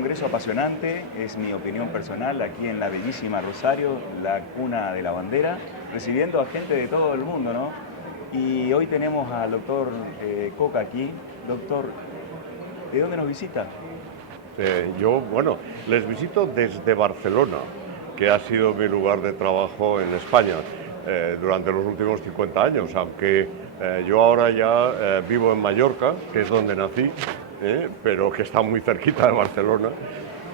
congreso apasionante, es mi opinión personal, aquí en la bellísima Rosario, la cuna de la bandera, recibiendo a gente de todo el mundo, ¿no? Y hoy tenemos al doctor Coca aquí. Doctor, ¿de dónde nos visita? Bueno, les visito desde Barcelona, que ha sido mi lugar de trabajo en España durante los últimos 50 años, aunque yo ahora ya vivo en Mallorca, que es donde nací, pero que está muy cerquita de Barcelona,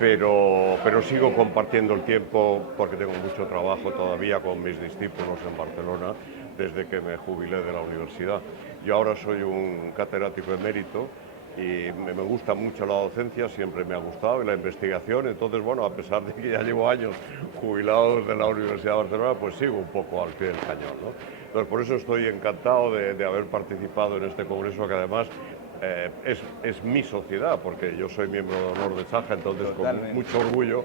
pero sigo compartiendo el tiempo porque tengo mucho trabajo todavía con mis discípulos en Barcelona desde que me jubilé de la universidad. Yo ahora soy un catedrático emérito y me gusta mucho la docencia, siempre me ha gustado, y la investigación. Entonces, bueno, a pesar de que ya llevo años jubilado de la Universidad de Barcelona, pues sigo un poco al pie del cañón, ¿no? Entonces, por eso estoy encantado de haber participado en este congreso, que además es mi sociedad, porque yo soy miembro de honor de Saja, entonces Totalmente. con mucho orgullo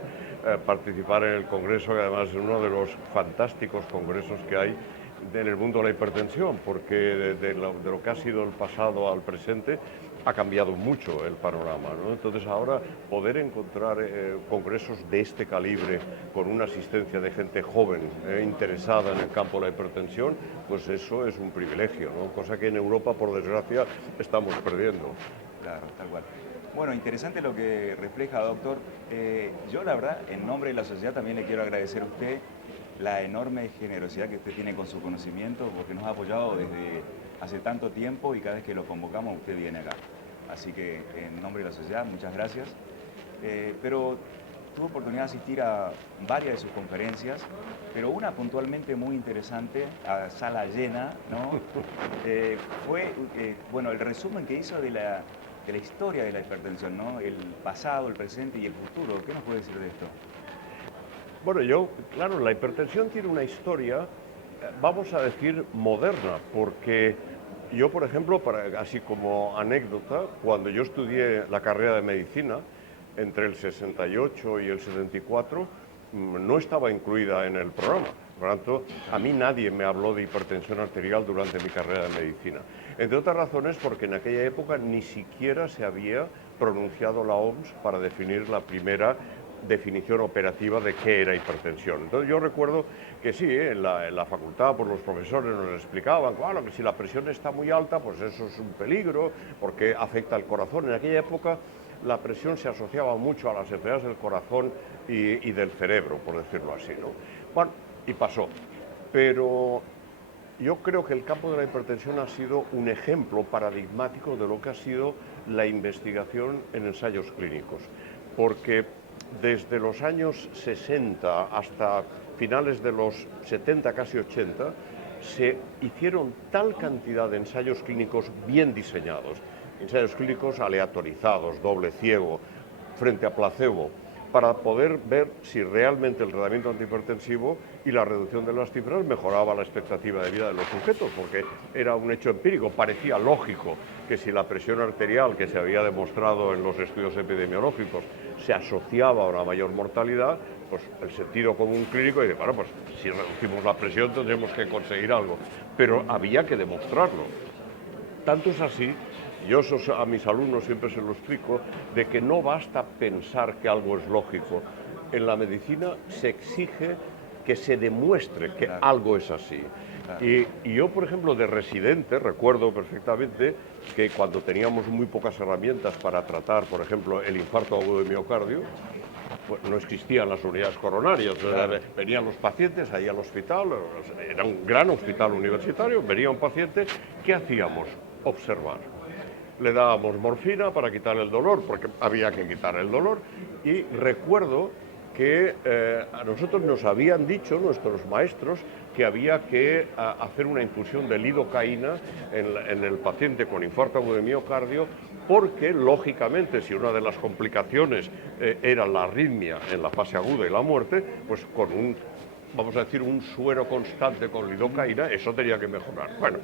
participar en el congreso, que además es uno de los fantásticos congresos que hay en el mundo de la hipertensión, porque de lo que ha sido el pasado al presente ha cambiado mucho el panorama, ¿no? Entonces ahora poder encontrar congresos de este calibre con una asistencia de gente joven interesada en el campo de la hipertensión, pues eso es un privilegio, ¿no? Cosa que en Europa, por desgracia, estamos perdiendo. Claro, tal cual. Bueno, interesante lo que refleja, doctor. Yo, la verdad, en nombre de la sociedad también le quiero agradecer a usted la enorme generosidad que usted tiene con su conocimiento, porque nos ha apoyado desde hace tanto tiempo y cada vez que lo convocamos usted viene acá. Así que en nombre de la sociedad, muchas gracias. Pero tuve oportunidad de asistir a varias de sus conferencias, pero una puntualmente muy interesante, a sala llena, ¿no? Fue, bueno, el resumen que hizo de la historia de la hipertensión, ¿no? El pasado, el presente y el futuro. ¿Qué nos puede decir de esto? Bueno, claro, la hipertensión tiene una historia, vamos a decir, moderna, porque yo, por ejemplo, así como anécdota, cuando yo estudié la carrera de medicina, entre el 68 y el 74, no estaba incluida en el programa. Por lo tanto, a mí nadie me habló de hipertensión arterial durante mi carrera de medicina. Entre otras razones, porque en aquella época ni siquiera se había pronunciado la OMS para definir la primera definición operativa de qué era hipertensión. Entonces yo recuerdo que sí, en la facultad pues los profesores nos explicaban, claro, que si la presión está muy alta, pues eso es un peligro, porque afecta al corazón. En aquella época la presión se asociaba mucho a las enfermedades del corazón y del cerebro, por decirlo así, ¿no? Bueno, y pasó. Pero yo creo que el campo de la hipertensión ha sido un ejemplo paradigmático de lo que ha sido la investigación en ensayos clínicos, porque desde los años 60 hasta finales de los 70, casi 80, se hicieron tal cantidad de ensayos clínicos bien diseñados, ensayos clínicos aleatorizados, doble ciego, frente a placebo, para poder ver si realmente el tratamiento antihipertensivo y la reducción de las cifras mejoraba la expectativa de vida de los sujetos, porque era un hecho empírico. Parecía lógico que si la presión arterial, que se había demostrado en los estudios epidemiológicos, se asociaba a una mayor mortalidad, pues el sentido común clínico dice, bueno, pues si reducimos la presión tendremos que conseguir algo, pero había que demostrarlo. Tanto es así, yo a mis alumnos siempre se lo explico, de que no basta pensar que algo es lógico. En la medicina se exige que se demuestre que algo es así. Y yo, por ejemplo, de residente, recuerdo perfectamente que cuando teníamos muy pocas herramientas para tratar, por ejemplo, el infarto agudo de miocardio, pues no existían las unidades coronarias. Claro. Venían los pacientes ahí al hospital, era un gran hospital universitario, venía un paciente, ¿qué hacíamos? Observar. Le dábamos morfina para quitar el dolor, porque había que quitar el dolor, y recuerdo que a nosotros nos habían dicho nuestros maestros que había que hacer una infusión de lidocaína en el paciente con infarto agudo de miocardio, porque lógicamente si una de las complicaciones era la arritmia en la fase aguda y la muerte, pues con vamos a decir, un suero constante con lidocaína, eso tenía que mejorar. Bueno,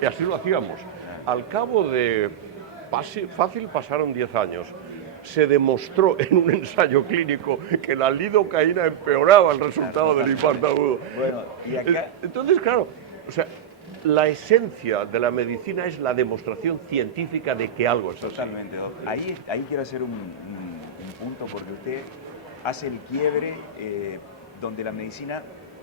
y así lo hacíamos. Al cabo de fácil pasaron 10 años. Se demostró en un ensayo clínico que la lidocaína empeoraba el resultado del infarto agudo. Bueno, y acá... Entonces, claro, o sea, la esencia de la medicina es la demostración científica de que algo es así. Totalmente, Doc. Ahí quiero hacer un punto porque usted hace el quiebre donde la medicina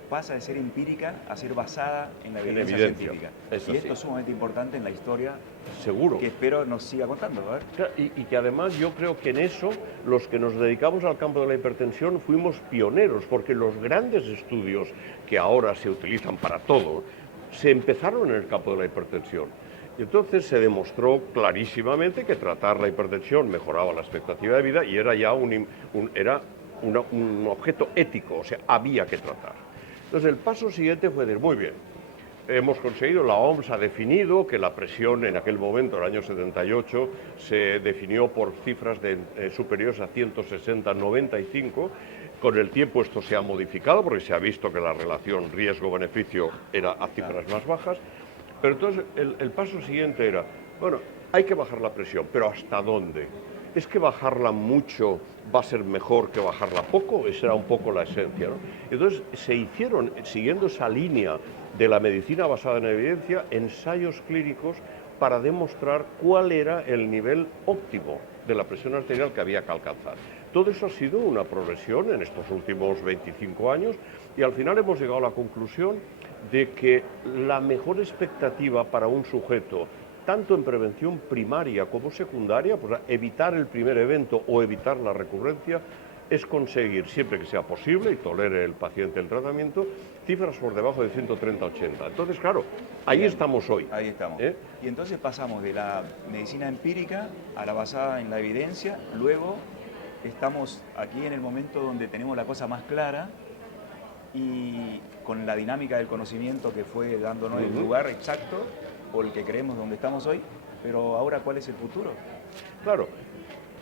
pasa de ser empírica a ser basada en la evidencia científica. Y esto es sumamente importante en la historia. Seguro. Que espero nos siga contando. Y que además yo creo que en eso los que nos dedicamos al campo de la hipertensión fuimos pioneros, porque los grandes estudios que ahora se utilizan para todo se empezaron en el campo de la hipertensión. Y entonces se demostró clarísimamente que tratar la hipertensión mejoraba la expectativa de vida y era ya un objeto ético, o sea, había que tratar. Entonces el paso siguiente fue decir, muy bien, hemos conseguido, la OMS ha definido que la presión en aquel momento, en el año 78, se definió por cifras superiores a 160, 95. Con el tiempo esto se ha modificado porque se ha visto que la relación riesgo-beneficio era a cifras más bajas. Pero entonces el paso siguiente era, bueno, hay que bajar la presión, pero ¿hasta dónde? ¿Es que bajarla mucho va a ser mejor que bajarla poco? Esa era un poco la esencia, ¿no? Entonces se hicieron, siguiendo esa línea de la medicina basada en evidencia, ensayos clínicos para demostrar cuál era el nivel óptimo de la presión arterial que había que alcanzar. Todo eso ha sido una progresión en estos últimos 25 años y al final hemos llegado a la conclusión de que la mejor expectativa para un sujeto, tanto en prevención primaria como secundaria, pues evitar el primer evento o evitar la recurrencia, es conseguir, siempre que sea posible y tolere el paciente el tratamiento, cifras por debajo de 130-80. Entonces, claro, ahí estamos hoy. Ahí estamos. Y entonces pasamos de la medicina empírica a la basada en la evidencia, luego estamos aquí en el momento donde tenemos la cosa más clara y con la dinámica del conocimiento que fue dándonos el lugar exacto o el que creemos donde estamos hoy, pero ahora, ¿cuál es el futuro? Claro,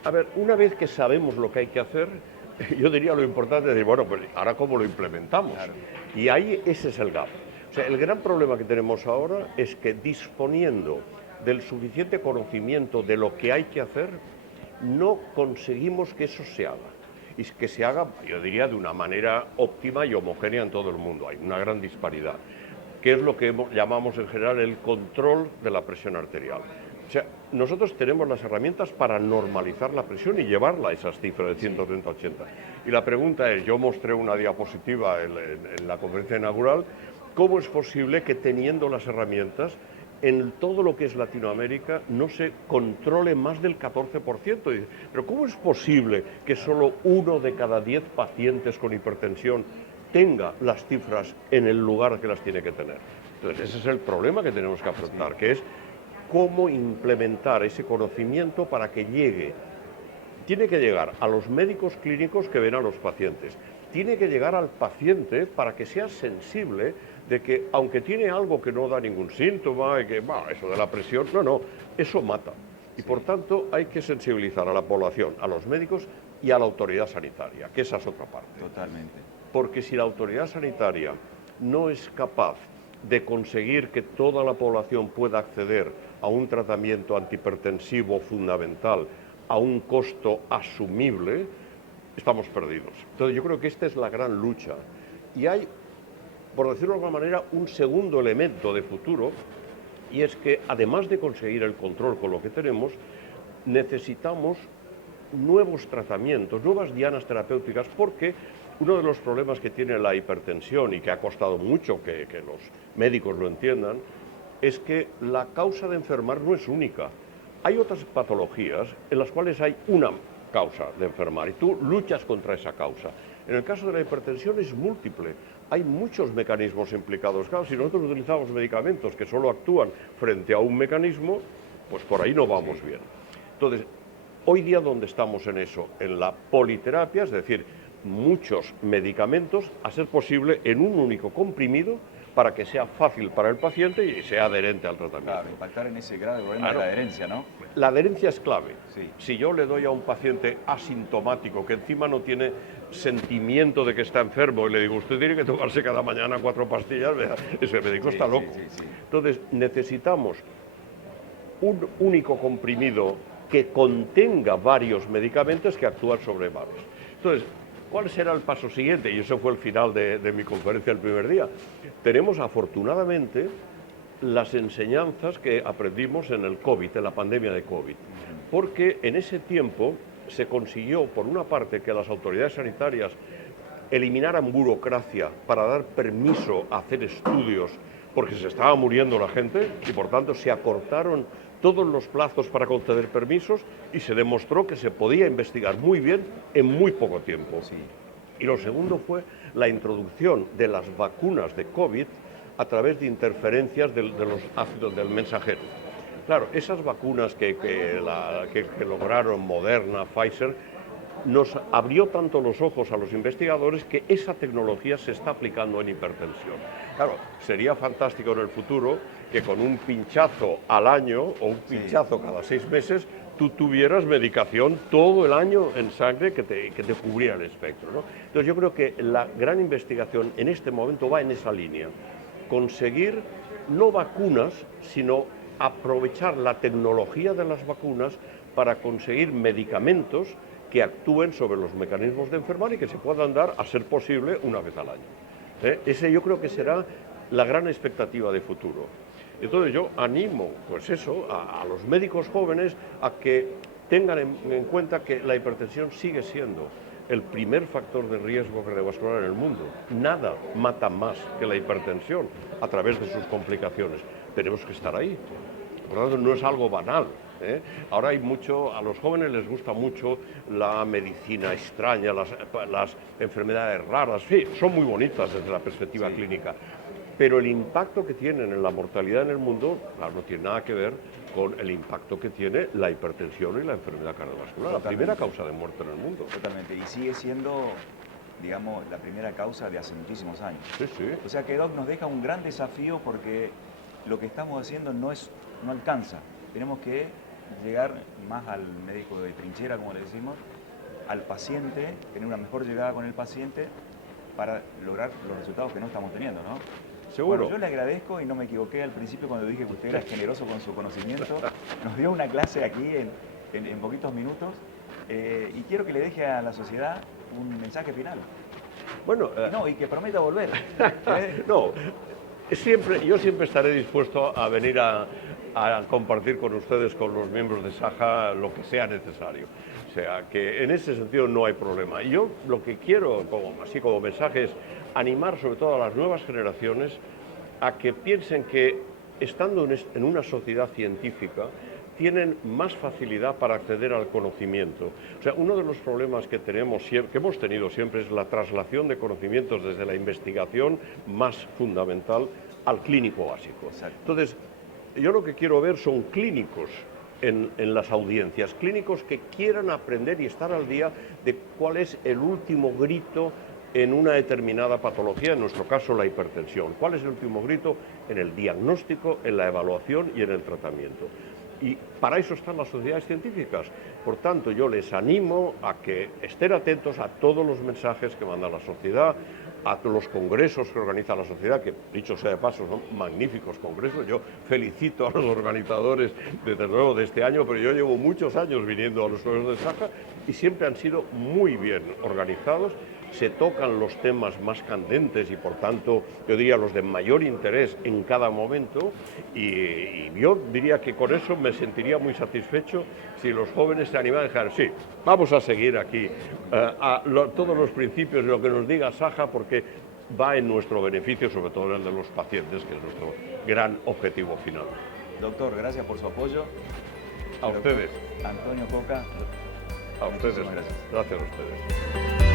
a ver, una vez que sabemos lo que hay que hacer, yo diría lo importante es decir, bueno, pues ahora cómo lo implementamos. Claro. Y ahí ese es el gap. O sea, el gran problema que tenemos ahora es que disponiendo del suficiente conocimiento de lo que hay que hacer, no conseguimos que eso se haga. Y que se haga, yo diría, de una manera óptima y homogénea en todo el mundo. Hay una gran disparidad, que es lo que llamamos en general el control de la presión arterial. O sea, nosotros tenemos las herramientas para normalizar la presión y llevarla a esas cifras de 130-80. Y la pregunta es, yo mostré una diapositiva en la conferencia inaugural, ¿cómo es posible que teniendo las herramientas en todo lo que es Latinoamérica no se controle más del 14%? Pero ¿cómo es posible que solo 1 de cada 10 pacientes con hipertensión tenga las cifras en el lugar que las tiene que tener? Entonces, ese es el problema que tenemos que afrontar, que es cómo implementar ese conocimiento para que llegue. Tiene que llegar a los médicos clínicos que ven a los pacientes. Tiene que llegar al paciente para que sea sensible de que, aunque tiene algo que no da ningún síntoma, y que, eso de la presión, no, eso mata. Y por tanto hay que sensibilizar a la población, a los médicos y a la autoridad sanitaria, que esa es otra parte. Totalmente. Porque si la autoridad sanitaria no es capaz de conseguir que toda la población pueda acceder a un tratamiento antihipertensivo fundamental a un costo asumible, estamos perdidos. Entonces yo creo que esta es la gran lucha. Y hay, por decirlo de alguna manera, un segundo elemento de futuro, y es que además de conseguir el control con lo que tenemos, necesitamos nuevos tratamientos, nuevas dianas terapéuticas, porque uno de los problemas que tiene la hipertensión y que ha costado mucho que los médicos lo entiendan, es que la causa de enfermar no es única. Hay otras patologías en las cuales hay una causa de enfermar y tú luchas contra esa causa. En el caso de la hipertensión es múltiple. Hay muchos mecanismos implicados. Claro, si nosotros utilizamos medicamentos que solo actúan frente a un mecanismo, pues por ahí no vamos bien. Entonces, hoy día, ¿dónde estamos en eso? En la politerapia, es decir, muchos medicamentos, a ser posible en un único comprimido, para que sea fácil para el paciente y sea adherente al tratamiento. Claro, impactar en ese grave problema de la adherencia, ¿no? La adherencia es clave. Sí. Si yo le doy a un paciente asintomático, que encima no tiene sentimiento de que está enfermo, y le digo, usted tiene que tomarse cada mañana 4 pastillas, ese médico está loco. Sí. Entonces, necesitamos un único comprimido que contenga varios medicamentos que actúan sobre varios. Entonces, ¿cuál será el paso siguiente? Y eso fue el final de mi conferencia el primer día. Tenemos, afortunadamente, las enseñanzas que aprendimos en el COVID, en la pandemia de COVID. Porque en ese tiempo se consiguió, por una parte, que las autoridades sanitarias eliminaran burocracia para dar permiso a hacer estudios, porque se estaba muriendo la gente y por tanto se acortaron todos los plazos para conceder permisos y se demostró que se podía investigar muy bien en muy poco tiempo. Sí. Y lo segundo fue la introducción de las vacunas de COVID a través de interferencias de los ácidos del mensajero. Claro, esas vacunas que lograron Moderna, Pfizer, nos abrió tanto los ojos a los investigadores que esa tecnología se está aplicando en hipertensión. Claro, sería fantástico en el futuro que con un pinchazo al año o un pinchazo cada 6 meses tú tuvieras medicación todo el año en sangre que te cubriera el espectro, ¿no? Entonces yo creo que la gran investigación en este momento va en esa línea. Conseguir no vacunas, sino aprovechar la tecnología de las vacunas para conseguir medicamentos que actúen sobre los mecanismos de enfermar y que se puedan dar, a ser posible, una vez al año. Ese yo creo que será la gran expectativa de futuro. Entonces yo animo, pues eso, a los médicos jóvenes a que tengan en cuenta que la hipertensión sigue siendo el primer factor de riesgo cardiovascular en el mundo. Nada mata más que la hipertensión a través de sus complicaciones. Tenemos que estar ahí. Por lo tanto, no es algo banal. Ahora hay mucho, a los jóvenes les gusta mucho la medicina extraña, las enfermedades raras, sí, son muy bonitas desde la perspectiva clínica, pero el impacto que tienen en la mortalidad en el mundo, claro, no tiene nada que ver con el impacto que tiene la hipertensión y la enfermedad cardiovascular, la primera causa de muerte en el mundo. Totalmente, y sigue siendo, digamos, la primera causa de hace muchísimos años. Sí, sí. O sea que Doc nos deja un gran desafío porque lo que estamos haciendo no alcanza. Tenemos que llegar más al médico de trinchera, como le decimos, al paciente, tener una mejor llegada con el paciente para lograr los resultados que no estamos teniendo, ¿no? Seguro. Bueno, yo le agradezco y no me equivoqué al principio cuando dije que usted era generoso con su conocimiento. Nos dio una clase aquí en poquitos minutos y quiero que le deje a la sociedad un mensaje final. Bueno, no, y que prometa volver. No, yo siempre estaré dispuesto a venir a compartir con ustedes, con los miembros de Saja, lo que sea necesario. O sea, que en ese sentido no hay problema. Y yo lo que quiero, así como mensaje, es animar sobre todo a las nuevas generaciones a que piensen que, estando en una sociedad científica, tienen más facilidad para acceder al conocimiento. O sea, uno de los problemas que hemos tenido siempre es la traslación de conocimientos desde la investigación más fundamental al clínico básico. Entonces, yo lo que quiero ver son clínicos en las audiencias, clínicos que quieran aprender y estar al día de cuál es el último grito en una determinada patología, en nuestro caso la hipertensión. ¿Cuál es el último grito? En el diagnóstico, en la evaluación y en el tratamiento. Y para eso están las sociedades científicas. Por tanto, yo les animo a que estén atentos a todos los mensajes que manda la sociedad, a los congresos que organiza la sociedad, que dicho sea de paso son magníficos congresos. Yo felicito a los organizadores desde luego de este año, pero yo llevo muchos años viniendo a los congresos de Saja y siempre han sido muy bien organizados. Se tocan los temas más candentes y por tanto yo diría los de mayor interés en cada momento y yo diría que con eso me sentiría muy satisfecho si los jóvenes se animan a dejar, sí, vamos a seguir aquí todos los principios de lo que nos diga Saja porque va en nuestro beneficio, sobre todo en el de los pacientes, que es nuestro gran objetivo final. Doctor, gracias por su apoyo. A ustedes. Antonio Coca. A ustedes. Gracias a ustedes.